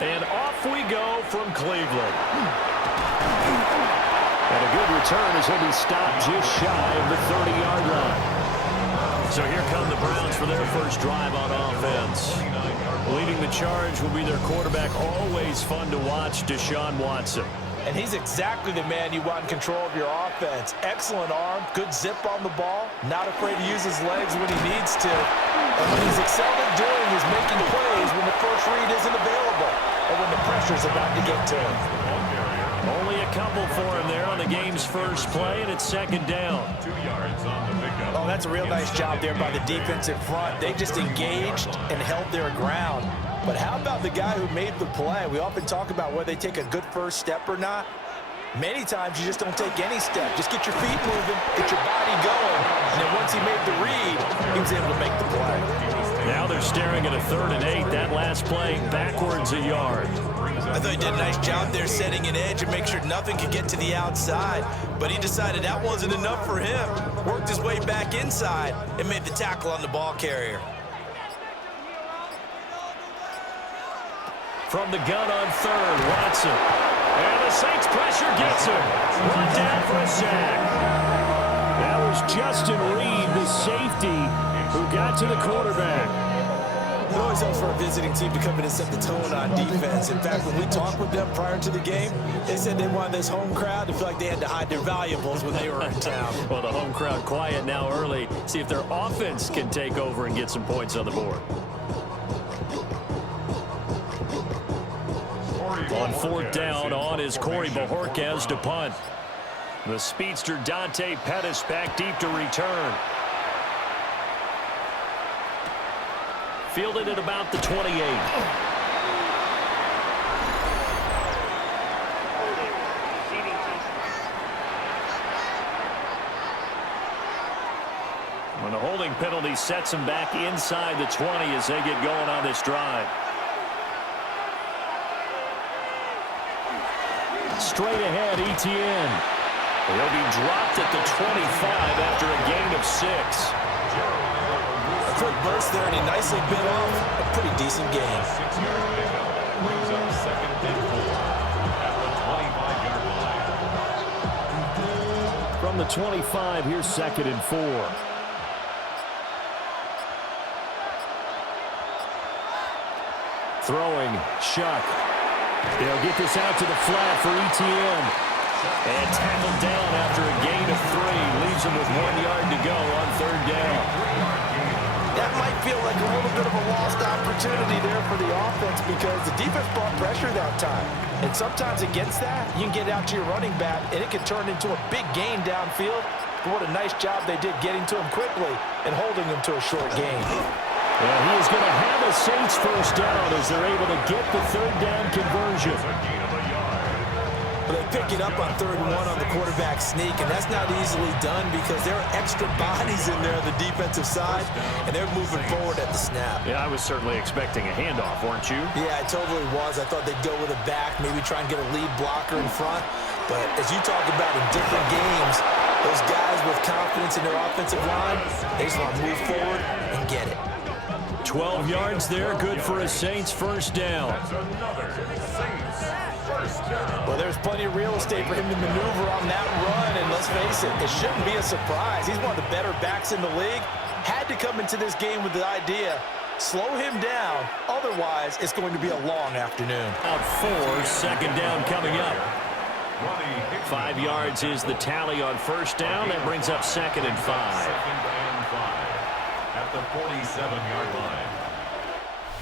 And off we go from Cleveland. And a good return as he'll be stopped just shy of the 30-yard line. So here come the Browns for their first drive on offense. Leading the charge will be their quarterback, always fun to watch, Deshaun Watson. And he's exactly the man you want in control of your offense. Excellent arm, good zip on the ball, not afraid to use his legs when he needs to. And what he's excelled at doing is making plays when the first read isn't available or when the pressure's about to get to him. Only a couple for him there on the game's first play, and it's second down. 2 yards on the pickup. Oh, that's a real nice job there by the defensive front. They just engaged and held their ground. But how about the guy who made the play? We often talk about whether they take a good first step or not. Many times you just don't take any step. Just get your feet moving, get your body going. And then once he made the read, he was able to make the play. Now they're staring at a 3rd and 8. That last play backwards a yard. I thought he did a nice job there setting an edge and make sure nothing could get to the outside. But he decided that wasn't enough for him. Worked his way back inside and made the tackle on the ball carrier. From the gun on 3rd, Watson. And the Saints pressure gets him. Run down for a sack. That was Justin Reed, the safety, who got to the quarterback. It always helps for a visiting team to come in and set the tone on defense. In fact, when we talked with them prior to the game, they said they wanted this home crowd to feel like they had to hide their valuables when they were in town. Well, the home crowd quiet now early. See if their offense can take over and get some points on the board. On 4th down, on is Corey Bojorquez to punt. The speedster Dante Pettis back deep to return. Fielded at about the 28. When the holding penalty sets them back inside the 20 as they get going on this drive. Straight ahead, Etienne. He'll be dropped at the 25 after a gain of 6. A quick burst there, and he nicely bit off a pretty decent game. 6-yard pickup brings up 2nd and 4 at the 25-yard line. From the 25, here's 2nd and 4. Throwing, Shuck. They'll get this out to the flat for Etienne. And tackled down after a gain of 3. Leaves him with 1 yard to go on 3rd down. That might feel like a little bit of a lost opportunity there for the offense because the defense brought pressure that time. And sometimes against that, you can get out to your running back, and it can turn into a big gain downfield. But what a nice job they did getting to him quickly and holding him to a short gain. Well, he is going to have a Saints first down as they're able to get the 3rd down conversion. But they pick it up on 3rd and 1 on the quarterback sneak, and that's not easily done because there are extra bodies in there on the defensive side, and they're moving forward at the snap. Yeah, I was certainly expecting a handoff, weren't you? Yeah, I totally was. I thought they'd go with a back, maybe try and get a lead blocker in front. But as you talk about in different games, those guys with confidence in their offensive line, they just want to move forward and get it. 12 yards there, good for a Saints first down. That's another Saints first down. Well, there's plenty of real estate for him to maneuver on that run, and let's face it, it shouldn't be a surprise. He's one of the better backs in the league. Had to come into this game with the idea, slow him down, otherwise it's going to be a long afternoon. Out 4, 2nd down coming up. 5 yards is the tally on first down. That brings up 2nd and 5. 2nd and 5 at the 47-yard line.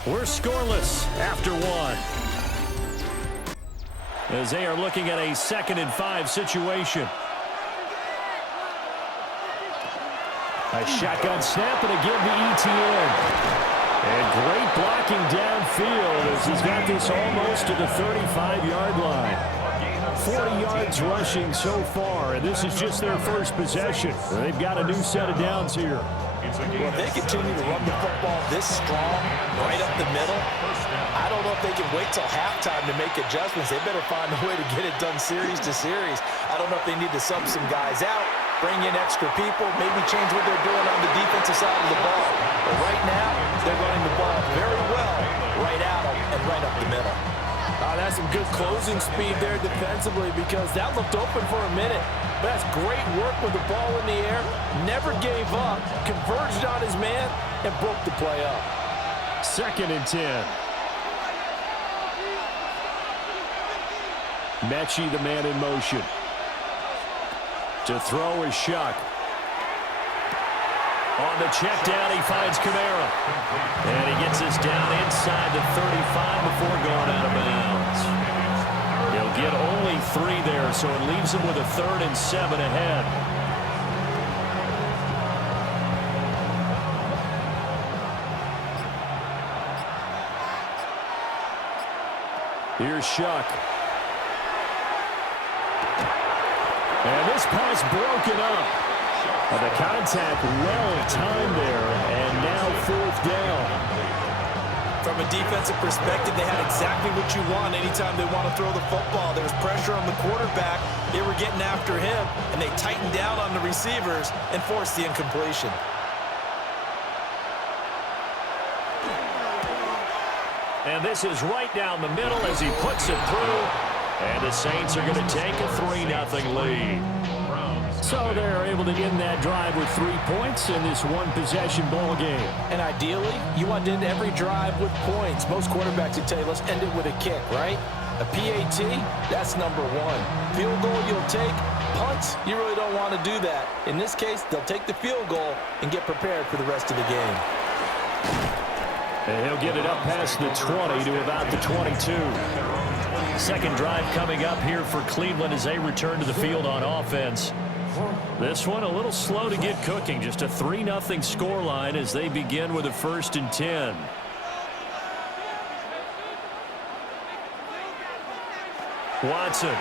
We're scoreless after 1. As they are looking at a 2nd and 5 situation. A shotgun snap and again to Etienne. And great blocking downfield as he's got this almost to the 35-yard line. 40 yards rushing so far, and this is just their first possession. They've got a new set of downs here. Well, if they continue to run the football this strong, right up the middle, I don't know if they can wait till halftime to make adjustments. They better find a way to get it done series to series. I don't know if they need to sub some guys out, bring in extra people, maybe change what they're doing on the defensive side of the ball. But right now, they're running the ball very well right out and right up the middle. got some good closing speed there defensively because that looked open for a minute. But that's great work with the ball in the air. Never gave up, converged on his man, and broke the play up. 2nd and 10. Mechie, the man in motion. To throw is Shuck. On the check down, he finds Kamara. And he gets us down inside the 35 before going out of bounds. He'll get only 3 there, so it leaves him with a 3rd and 7 ahead. Here's Shuck. And this pass broken up. The contact well-timed there, and now 4th down. From a defensive perspective, they had exactly what you want anytime they want to throw the football. There was pressure on the quarterback. They were getting after him, and they tightened down on the receivers and forced the incompletion. And this is right down the middle as he puts it through. And the Saints are going to take a 3-0 lead. So they're able to end that drive with 3 points in this one-possession ball game. And ideally, you want to end every drive with points. Most quarterbacks would tell you, let's end it with a kick, right? A PAT, that's number 1. Field goal you'll take. Punts, you really don't want to do that. In this case, they'll take the field goal and get prepared for the rest of the game. And he'll get it up past the 20 to about the 22. Second drive coming up here for Cleveland as they return to the field on offense. This one a little slow to get cooking. Just a 3-0 scoreline as they begin with a 1st and 10. Watson.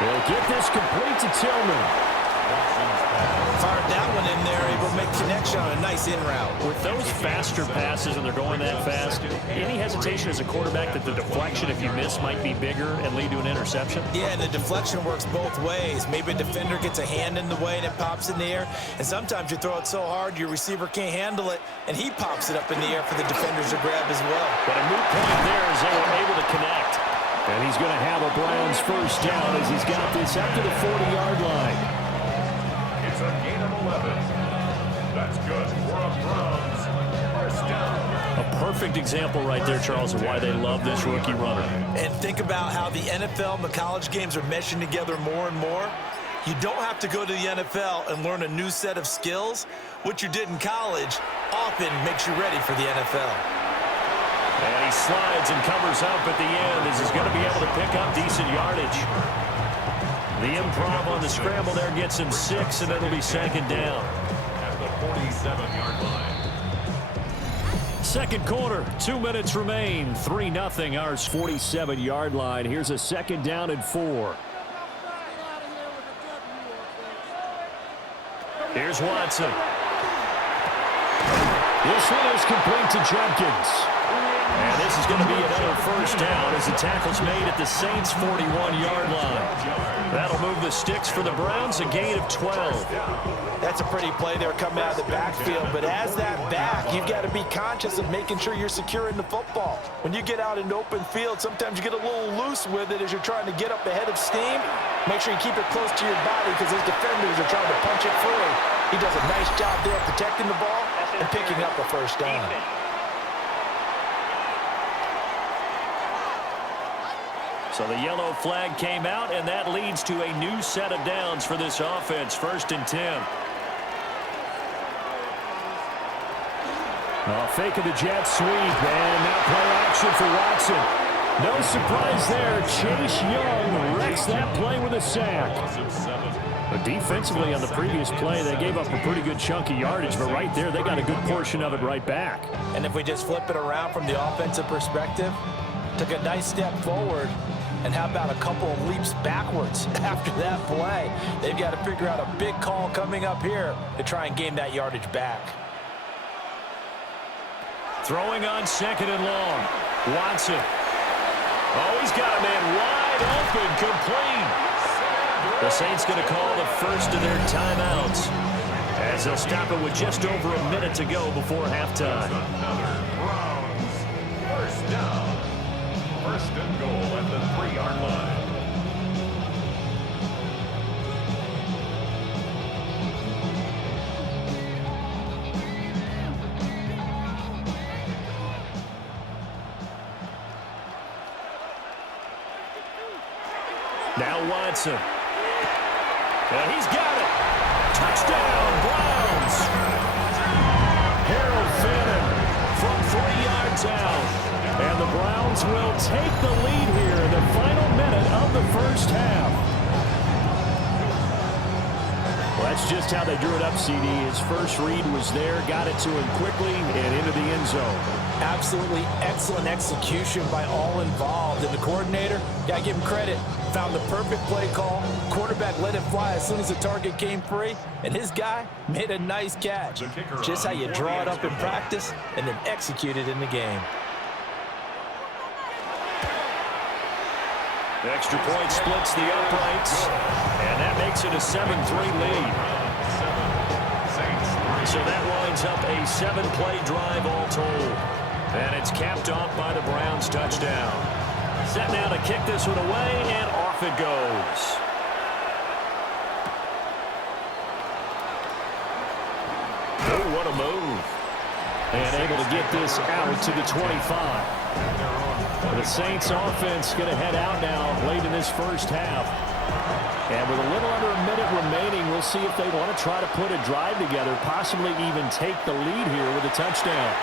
He'll get this complete to Tillman. Fired that one in there, able to make connection on a nice in route. With those faster passes and they're going that fast, any hesitation as a quarterback that the deflection, if you miss, might be bigger and lead to an interception? Yeah, and the deflection works both ways. Maybe a defender gets a hand in the way and it pops in the air, and sometimes you throw it so hard your receiver can't handle it, and he pops it up in the air for the defenders to grab as well. But a moot point there as they were able to connect. And he's going to have a Browns 1st down as he's got this up to the 40-yard line. It's a gain of 11. That's good for a Browns 1st down. A perfect example right there, Charles, of why they love this rookie runner. And think about how the NFL and the college games are meshing together more and more. You don't have to go to the NFL and learn a new set of skills. What you did in college often makes you ready for the NFL. And he slides and covers up at the end as he's going to be able to pick up decent yardage. The improv on the scramble there gets him 6, and it'll be 2nd down. At the 47-yard line. Second quarter, 2 minutes remain. 3-0, our 47-yard line. Here's a 2nd down and 4. Here's Watson. This one is complete to Jenkins. And this is going to be another 1st down as the tackle's made at the Saints' 41-yard line. That'll move the sticks for the Browns, a gain of 12. That's a pretty play there coming out of the backfield, but as that back, you've got to be conscious of making sure you're securing the football. When you get out in open field, sometimes you get a little loose with it as you're trying to get up ahead of steam. Make sure you keep it close to your body because those defenders are trying to punch it free. He does a nice job there protecting the ball and picking up a 1st down. So the yellow flag came out, and that leads to a new set of downs for this offense. 1st and 10. Fake of the jet sweep, and now play action for Watson. No surprise there. Chase Young wrecks that play with a sack. But defensively on the previous play, they gave up a pretty good chunk of yardage, but right there, they got a good portion of it right back. And if we just flip it around from the offensive perspective, took a nice step forward, and how about a couple of leaps backwards after that play? They've got to figure out a big call coming up here to try and gain that yardage back. Throwing on 2nd and long. Watson. Oh, he's got a man wide open, complete. The Saints going to call the first of their timeouts as they'll stop it with just over a minute to go before halftime. Another Browns 1st down. Now Watson. And he's got it. Touchdown, Browns. Harold Fannin from 3 yards out. And the Browns will take the lead here in the final minute of the first half. Well, that's just how they drew it up, CD. His first read was there, got it to him quickly, and into the end zone. Absolutely excellent execution by all involved. And the coordinator, got to give him credit, found the perfect play call. Quarterback let it fly as soon as the target came free, and his guy made a nice catch. Just how you draw it up in practice and then execute it in the game. The extra point splits the uprights, and that makes it a 7-3 lead. So that winds up a 7-play drive all told. And it's capped off by the Browns touchdown. Set now to kick this one away, and off it goes. Oh, what a move. And able to get this out to the 25. The Saints offense going to head out now late in this first half. And with a little under a minute remaining, we'll see if they want to try to put a drive together, possibly even take the lead here with a touchdown.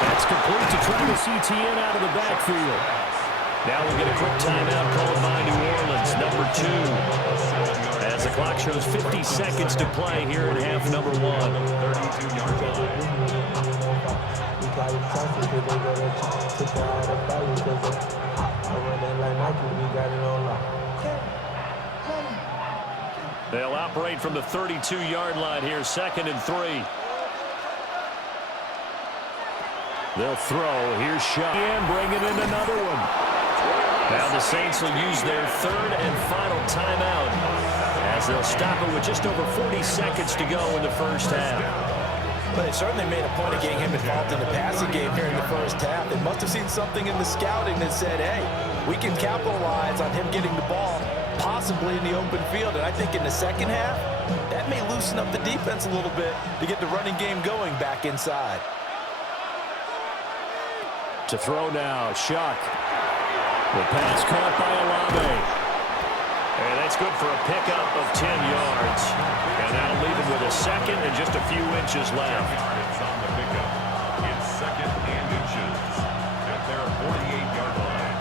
That's complete to Travis Etienne out of the backfield. Now we'll get a quick timeout called by New Orleans, number 2. As the clock shows 50 seconds to play here in half number 1. 32-yard line. They'll operate from the 32-yard line here, 2nd and 3. They'll throw. Here's Shaw. And bringing in another one. Now the Saints will use their 3rd and final timeout as they'll stop it with just over 40 seconds to go in the first half. But they certainly made a point of getting him involved in the passing game here in the first half. They must have seen something in the scouting that said, hey, we can capitalize on him getting the ball, possibly in the open field. And I think in the second half, that may loosen up the defense a little bit to get the running game going back inside. To throw now, Shuck. The pass caught by Olave. And that's good for a pickup of 10 yards. And that'll leave him with a second and just a few inches left. It's on the pickup. It's 2nd and inches at their 48-yard line.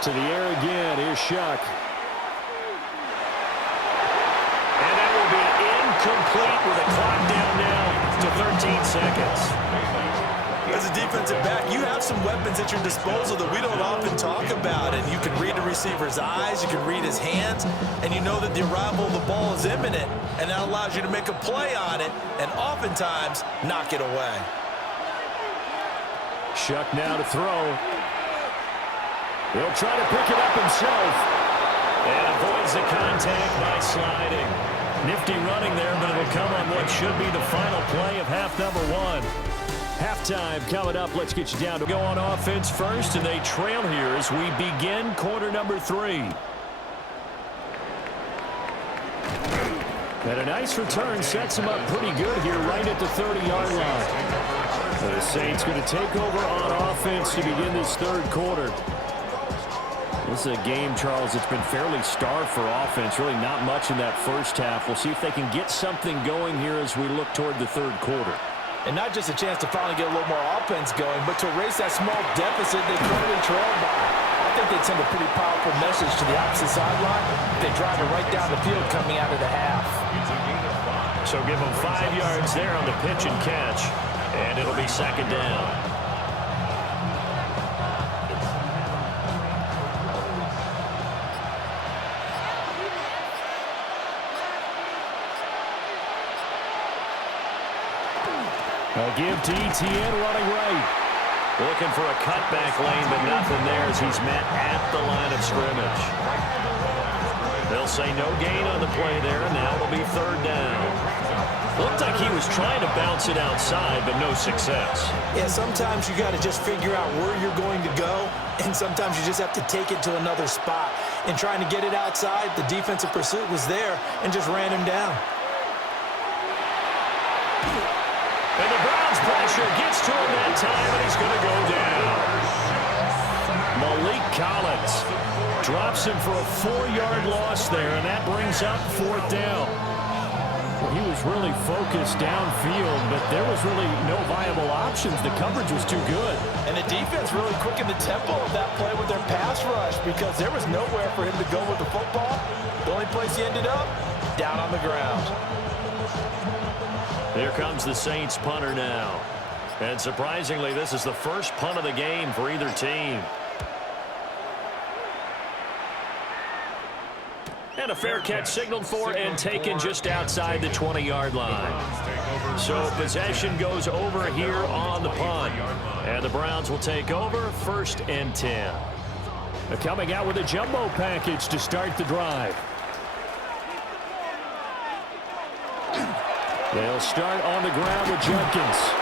To the air again. Here's Shuck. And that will be incomplete with a clock down now to 13 seconds. As a defensive back, you have some weapons at your disposal that we don't often talk about. And you can read the receiver's eyes, you can read his hands, and you know that the arrival of the ball is imminent. And that allows you to make a play on it and oftentimes knock it away. Shuck now to throw. He'll try to pick it up himself. And avoids the contact by sliding. Nifty running there, but it'll come on what should be the final play of half number 1. Halftime coming up. Let's get you down to go on offense first, and they trail here as we begin quarter number 3. And a nice return sets him up pretty good here right at the 30-yard line. So the Saints going to take over on offense to begin this 3rd quarter. This is a game, Charles, that's been fairly starved for offense. Really not much in that first half. We'll see if they can get something going here as we look toward the 3rd quarter. And not just a chance to finally get a little more offense going, but to erase that small deficit they currently trailed by. I think they'd send a pretty powerful message to the opposite sideline. They drive it right down the field coming out of the half. So give them 5 yards there on the pitch and catch, and it'll be 2nd down. A give to Etienne running right. Looking for a cutback lane, but nothing there as he's met at the line of scrimmage. They'll say no gain on the play there, and now it'll be 3rd down. Looked like he was trying to bounce it outside, but no success. Yeah, sometimes you got to just figure out where you're going to go, and sometimes you just have to take it to another spot. And trying to get it outside, the defensive pursuit was there and just ran him down. And the Browns pressure gets to him that time, and he's going to go down. Malik Collins drops him for a 4-yard loss there, and that brings up 4th down. Well, he was really focused downfield, but there was really no viable options. The coverage was too good. And the defense really quickened the tempo of that play with their pass rush because there was nowhere for him to go with the football. The only place he ended up, down on the ground. Here comes the Saints punter now. And surprisingly, this is the first punt of the game for either team. And a fair catch signaled for and taken just outside the 20-yard line. So possession goes over here on the punt. And the Browns will take over 1st and 10. They're coming out with a jumbo package to start the drive. They'll start on the ground with Jenkins.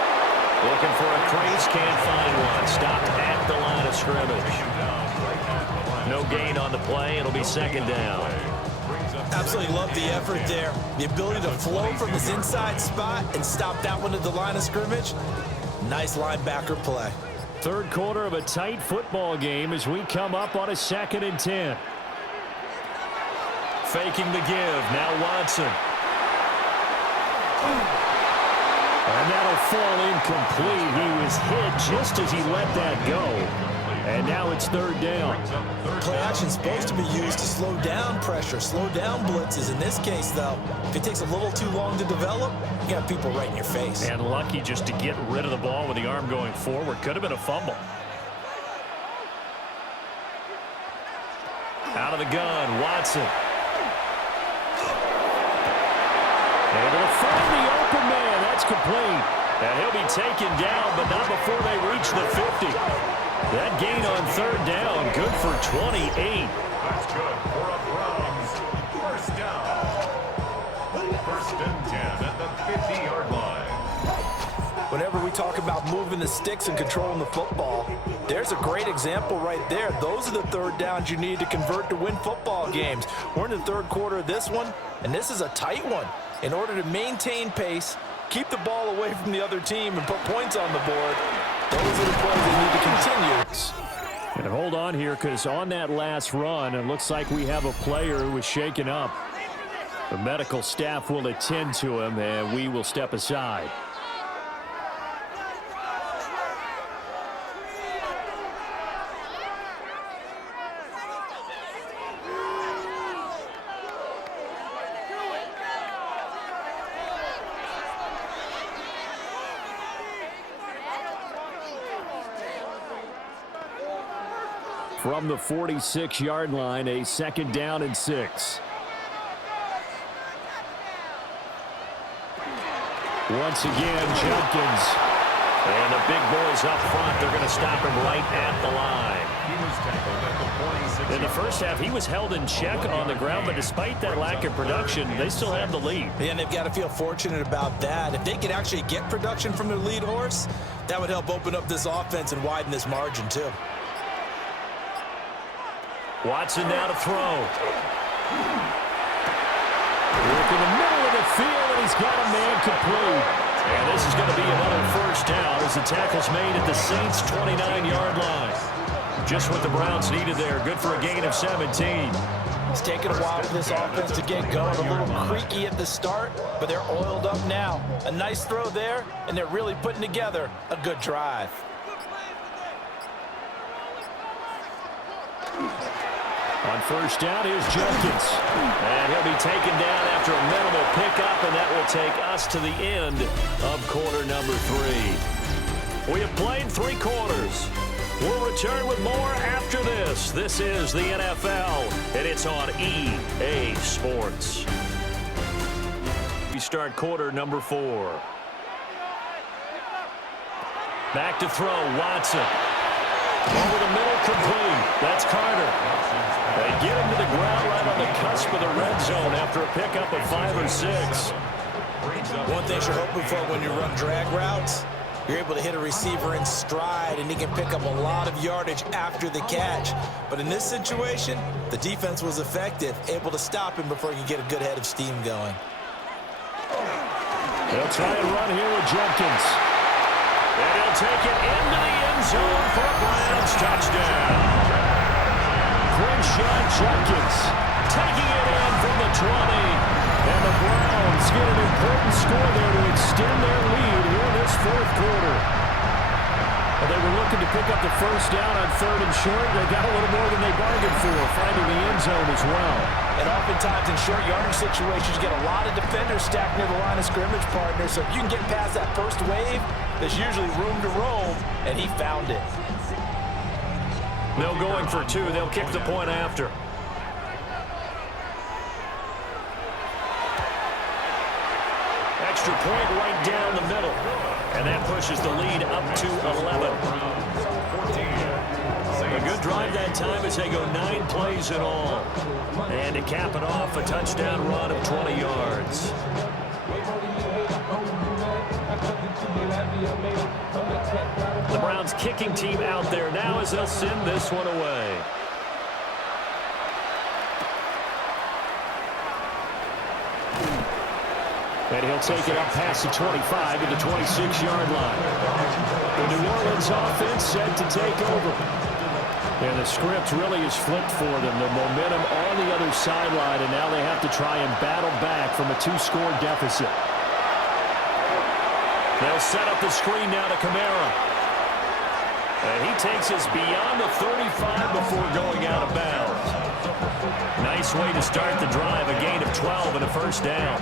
Looking for a crease, can't find one. Stopped at the line of scrimmage. No gain on the play. It'll be 2nd down. Absolutely love the effort there. The ability to flow from his inside spot and stop that one at the line of scrimmage. Nice linebacker play. 3rd quarter of a tight football game as we come up on a 2nd and 10. Faking the give. Now Watson. And that'll fall incomplete. He was hit just as he let that go. And now it's 3rd down. Play action supposed to be used to slow down pressure, slow down blitzes. In this case, though, if it takes a little too long to develop, you got people right in your face. And lucky just to get rid of the ball with the arm going forward. Could have been a fumble. Out of the gun, Watson. Able to find the open man. That's complete. And he'll be taken down, but not before they reach the 50. That gain on 3rd down, good for 28. That's good for a Browns 1st down. 1st and 10 at the 50-yard line. Whenever we talk about moving the sticks and controlling the football, there's a great example right there. Those are the 3rd downs you need to convert to win football games. We're in the 3rd quarter of this one, and this is a tight one. In order to maintain pace, keep the ball away from the other team, and put points on the board, those are the plays they need to continue. And hold on here, because on that last run, it looks like we have a player who was shaken up. The medical staff will attend to him, and we will step aside. From the 46-yard line, a 2nd down and 6. Once again, Jenkins. And the big boys up front. They're going to stop him right at the line. In the first half, he was held in check on the ground, but despite that lack of production, they still have the lead. And they've got to feel fortunate about that. If they could actually get production from their lead horse, that would help open up this offense and widen this margin, too. Watson now to throw. Work in the middle of the field, and he's got a man complete. And this is going to be another 1st down as the tackle's made at the Saints' 29-yard line. Just what the Browns needed there. Good for a gain of 17. It's taken a while for this offense to get going. A little creaky at the start, but they're oiled up now. A nice throw there, and they're really putting together a good drive. On 1st down, here's Jenkins. And he'll be taken down after a minimal pickup, and that will take us to the end of quarter number 3. We have played 3 quarters. We'll return with more after this. This is the NFL, and it's on EA Sports. We start quarter number 4. Back to throw, Watson. Over the middle, complete. That's Carter. They get him to the ground right on the cusp of the red zone after a pickup of 5 or 6. One thing you're hoping for when you run drag routes, you're able to hit a receiver in stride, and he can pick up a lot of yardage after the catch. But in this situation, the defense was effective, able to stop him before he could get a good head of steam going. They'll try and run here with Jenkins. And he'll take it into the end zone for a Browns touchdown. Crenshaw Jenkins taking it in from the 20. And the Browns get an important score there to extend their lead here in this fourth quarter. Well, they were looking to pick up the first down on 3rd and short. They got a little more than they bargained for, finding the end zone as well. And oftentimes in short yardage situations, you get a lot of defenders stacked near the line of scrimmage, partner. So if you can get past that first wave, there's usually room to roam, and he found it. They'll going for 2. They'll kick the point after. Extra point right down the middle. And that pushes the lead up to 11. A good drive that time as they go 9 plays in all. And to cap it off, a touchdown run of 20 yards. The Browns kicking team out there now as they'll send this one away. And he'll take it up past the 25 to the 26-yard line. The New Orleans offense set to take over. And the script really is flipped for them. The momentum on the other sideline, and now they have to try and battle back from a 2-score deficit. They'll set up the screen now to Kamara. And he takes us beyond the 35 before going out of bounds. Nice way to start the drive, a gain of 12 and a first down.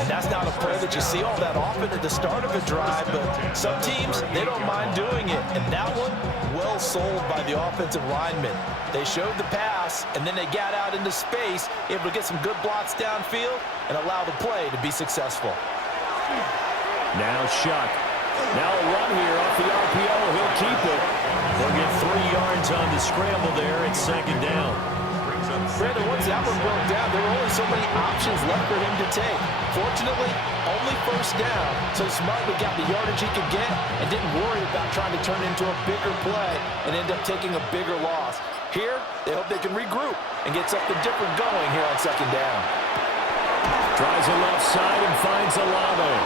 And that's not a play that you see all that often at the start of a drive, but some teams, they don't mind doing it. And that one, well sold by the offensive lineman. They showed the pass, and then they got out into space, able to get some good blocks downfield and allow the play to be successful. Now Shuck. Now a run here off the RPO. He'll keep it. They'll get 3 yards on the scramble there. It's 2nd down. Brandon, once that one broke down, there were only so many options left for him to take. Fortunately, only first down, so smartly got the yardage he could get and didn't worry about trying to turn into a bigger play and end up taking a bigger loss. Here, they hope they can regroup and get something different going here on 2nd down. Tries the left side and finds Olave.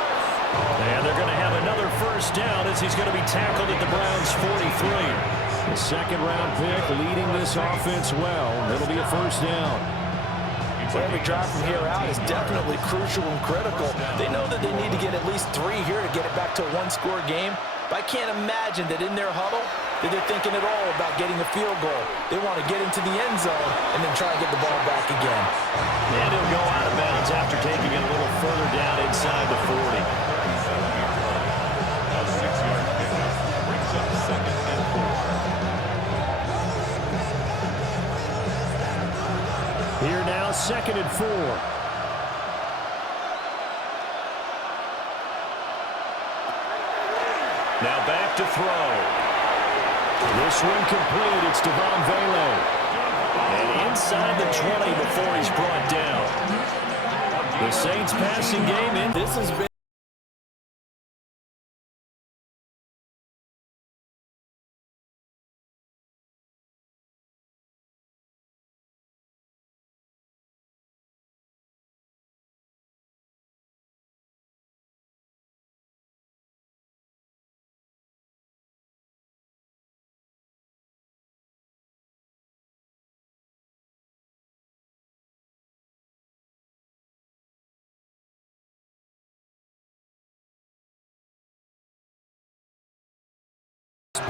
And they're going to have another first down as he's going to be tackled at the Browns' 43. The 2nd-round pick leading this offense well. It'll be a first down. So every drive from here out is definitely crucial and critical. They know that they need to get at least 3 here to get it back to a 1-score game. But I can't imagine that in their huddle that they're thinking at all about getting a field goal. They want to get into the end zone and then try to get the ball back again. And he'll go out of bounds after taking it a little further down inside the 40. A 6-yard pickup brings up 2nd and 4. Here now, 2nd and 4. Now back to throw. This one complete. It's Devon Vele. And inside the 20 before he's brought down. The Saints passing game in. This has been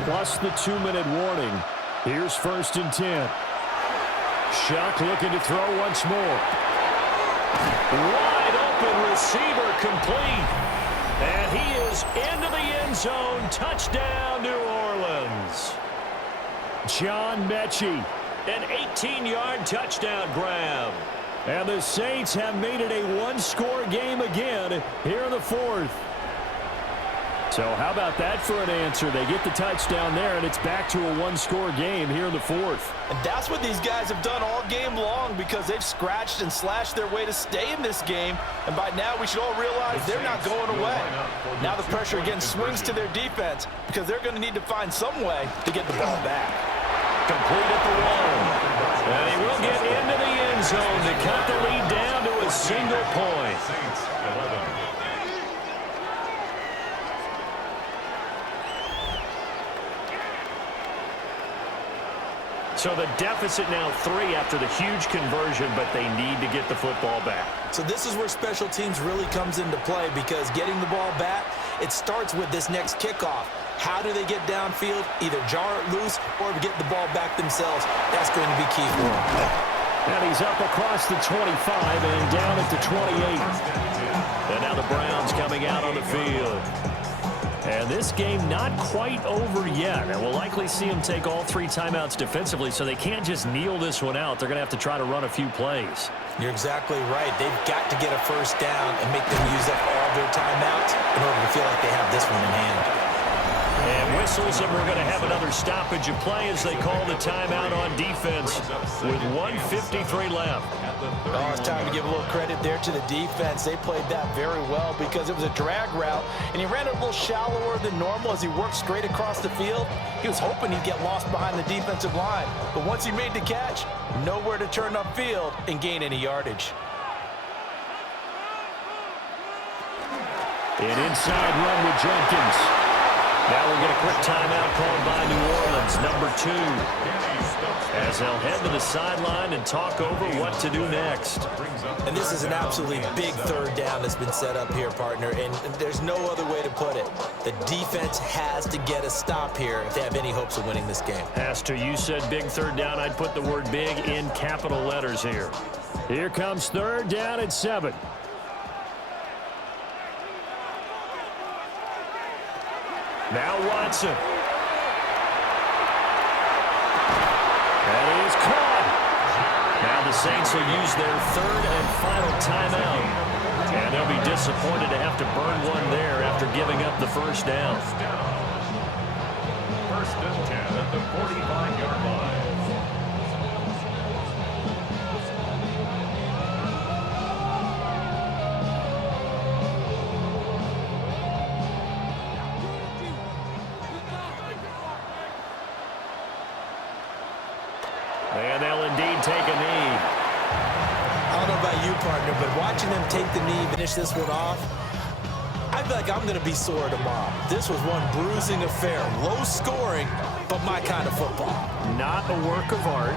plus the 2-minute warning. Here's 1st and 10. Shuck looking to throw once more. Wide open receiver complete. And he is into the end zone. Touchdown, New Orleans. John Mechie, an 18-yard touchdown grab. And the Saints have made it a 1-score game again here in the 4th. So how about that for an answer? They get the touchdown there, and it's back to a 1-score game here in the 4th. And that's what these guys have done all game long because they've scratched and slashed their way to stay in this game. And by now, we should all realize they're not going away. Now the pressure again swings to their defense because they're going to need to find some way to get the ball back. Complete at the 1. And he will get into the end zone to cut the lead down to a single point. So the deficit now 3 after the huge conversion, but they need to get the football back. So this is where special teams really comes into play, because getting the ball back, it starts with this next kickoff. How do they get downfield? Either jar it loose or get the ball back themselves. That's going to be key for them. And he's up across the 25 and down at the 28. And now the Browns coming out on the field. And this game not quite over yet. And we'll likely see them take all 3 timeouts defensively, so they can't just kneel this one out. They're going to have to try to run a few plays. You're exactly right. They've got to get a first down and make them use up all their timeouts in order to feel like they have this one in hand. And whistles, and we're going to have another stoppage of play as they call the timeout on defense with 1:53 left. Oh, it's time to give a little credit there to the defense. They played that very well because it was a drag route, and he ran it a little shallower than normal as he worked straight across the field. He was hoping he'd get lost behind the defensive line, but once he made the catch, nowhere to turn upfield and gain any yardage. An inside run with Jenkins. Now we'll get a quick timeout called by New Orleans, number 2. As they'll head to the sideline and talk over what to do next. And this is an absolutely big third down that's been set up here, partner, and there's no other way to put it. The defense has to get a stop here if they have any hopes of winning this game. Has to. You said big third down. I'd put the word big in capital letters here. Here comes third down at 7. Now Watson. That is caught. Now the Saints will use their 3rd and final timeout. And they'll be disappointed to have to burn one there after giving up the first down. First and 10 at the 45-yard line. And they'll indeed take a knee. I don't know about you, partner, but watching them take the knee, finish this one off, I feel like I'm going to be sore tomorrow. This was one bruising affair. Low scoring, but my kind of football. Not a work of art,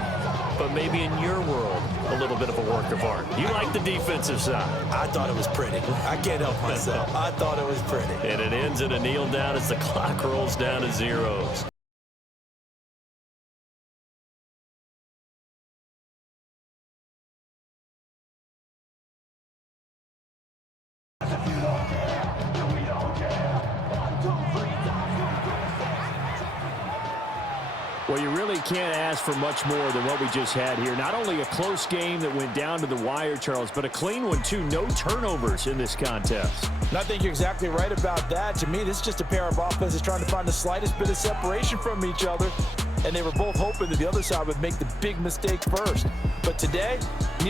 but maybe in your world, a little bit of a work of art. You like the defensive side. I thought it was pretty. I can't help myself. I thought it was pretty. And it ends in a kneel down as the clock rolls down to zeros. Well, you really can't ask for much more than what we just had here. Not only a close game that went down to the wire, Charles, but a clean one, too. No turnovers in this contest. And I think you're exactly right about that. To me, this is just a pair of offenses trying to find the slightest bit of separation from each other. And they were both hoping that the other side would make the big mistake first. But today, neither